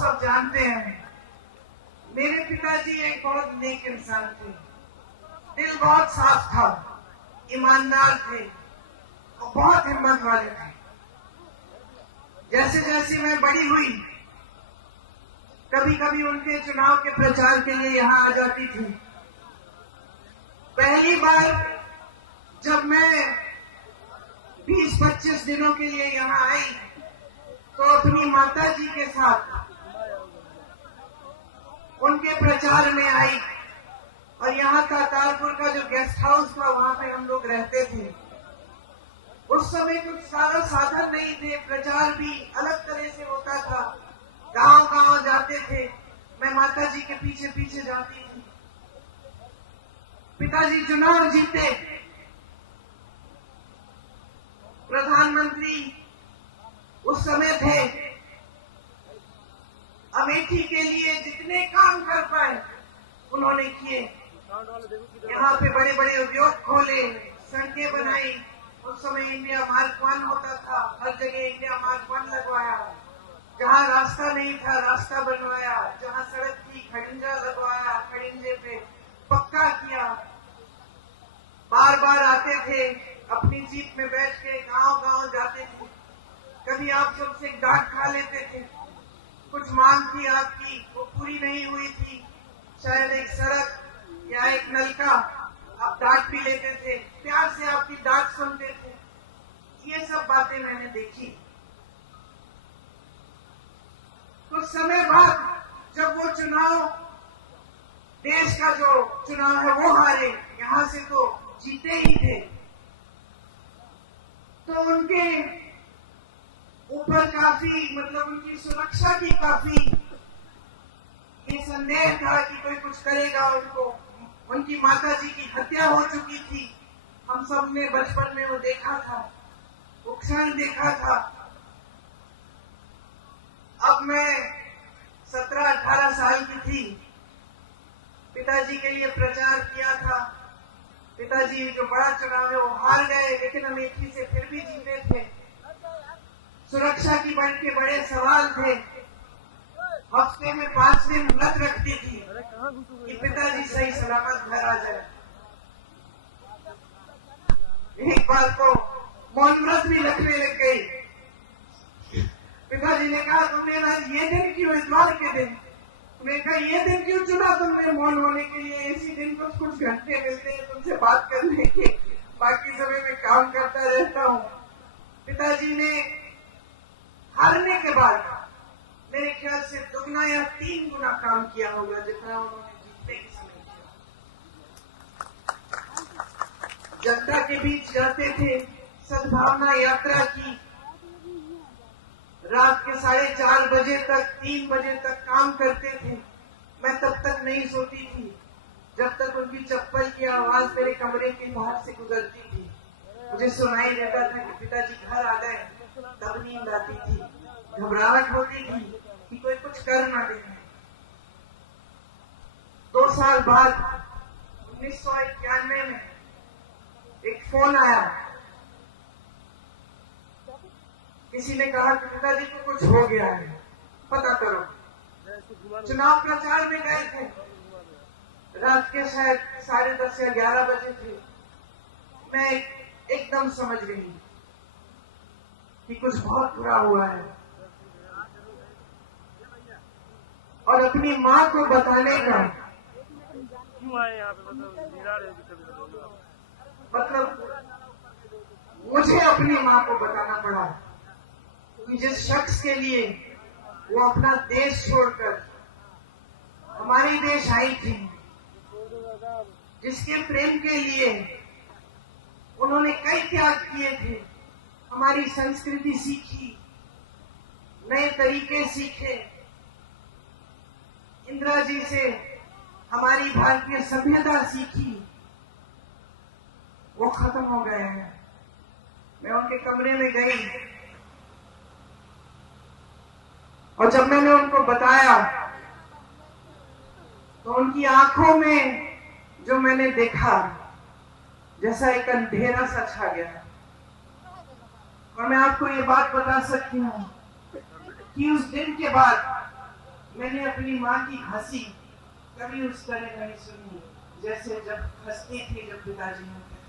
सब जानते हैं, मेरे पिताजी एक बहुत नेक इंसान थे। दिल बहुत साफ था, ईमानदार थे और बहुत हिम्मत वाले थे। जैसे जैसे मैं बड़ी हुई, कभी कभी उनके चुनाव के प्रचार के लिए यहाँ आ जाती थी। पहली बार जब मैं 20-25 दिनों के लिए यहाँ आई तो अपनी माता जी के साथ उनके प्रचार में आई और यहाँ का तारपुर का जो गेस्ट हाउस था वहां पे हम लोग रहते थे। उस समय कुछ सारा साधन नहीं थे, प्रचार भी अलग तरह से होता था। गांव गांव जाते थे, मैं माता जी के पीछे पीछे जाती थी। पिताजी चुनाव जीते, प्रधानमंत्री उस समय थे। अमेठी के लिए जितने काम कर पाए उन्होंने किए। यहाँ पे बड़े बड़े उद्योग खोले, सड़कें बनाई। उस समय इंडिया मार्क 1 होता था, हर जगह इंडिया मार्क 1 लगवाया। जहाँ रास्ता नहीं था रास्ता बनवाया, जहाँ सड़क थी खड़िंजा लगवाया, खड़िंजे पे पक्का किया। बार बार आते थे, अपनी जीप में बैठ के गांव गांव जाते थे। कभी आप सबसे डांट खा लेते थे, कुछ मांग थी आपकी वो पूरी नहीं हुई थी, शायद एक सड़क या एक नलका, आप डांट भी लेते थे, प्यार से आपकी डांट सुनते थे। ये सब बातें मैंने देखी। कुछ समय बाद जब वो चुनाव, देश का जो चुनाव है वो हारे, यहां से तो जीते ही थे, तो उनके ऊपर काफी, मतलब उनकी सुरक्षा की काफी ये संदेह था कि कोई कुछ करेगा उनको। उनकी माता जी की हत्या हो चुकी थी, हम सब ने बचपन में वो देखा था, वो क्षण देखा था। अब मैं 17-18 साल की थी, पिताजी के लिए प्रचार किया था। पिताजी जो बड़ा चुनाव है वो हार गए, लेकिन अमेठी से फिर भी जीते थे। सुरक्षा की बड़े सवाल थे। हफ्ते में 5 दिन व्रत रखती थी कि पिताजी सही सलामत घर आ जाए। एक बार तो मौन व्रत भी रखने लग गई। पिताजी ने कहा, तुमने आज ये दिन क्यों, इतवार के दिन? मैंने कहा, ये दिन क्यों चुना तुमने मौन होने के लिए? इसी दिन कुछ घंटे मिलते हैं तुमसे बात करने के, बाकी समय में काम करता रहता हूँ। पिताजी ने हारने के बाद मेरे ख्याल से 2 या 3 गुना काम किया होगा जितना उन्होंने जीतने के समय किया। जनता के बीच जाते थे, सद्भावना यात्रा की, रात के 4:30 बजे तक, 3 बजे तक काम करते थे। मैं तब तक नहीं सोती थी जब तक उनकी चप्पल की आवाज मेरे कमरे के बाहर से गुजरती थी। मुझे सुनाई देता था कि पिताजी घर आ गए, तब नींद आती थी। घबराहट होती थी कि कोई कुछ कर ना दे। 2 साल बाद 1991 में एक फोन आया। किसी ने कहा कि पिताजी को कुछ हो गया है, पता करो। चुनाव प्रचार में गए थे, रात के शायद 10:30 या 11 बजे थे। मैं एकदम समझ गई कि कुछ बहुत बुरा हुआ है और अपनी माँ को बताने का, मतलब मुझे अपनी माँ को बताना पड़ा कि जिस शख्स के लिए वो अपना देश छोड़कर हमारे देश आई थी, जिसके प्रेम के लिए उन्होंने कई त्याग किए थे, हमारी संस्कृति सीखी, नए तरीके सीखे, इंदिरा जी से हमारी भारतीय सभ्यता सीखी, वो खत्म हो गए हैं। मैं उनके कमरे में गई और जब मैंने उनको बताया तो उनकी आंखों में जो मैंने देखा, जैसा एक अंधेरा सा छा गया। और मैं आपको ये बात बता सकती हूँ कि उस दिन के बाद मैंने अपनी माँ की हंसी कभी उस तरह नहीं सुनी जैसे जब हंसती थी जब पिताजी होते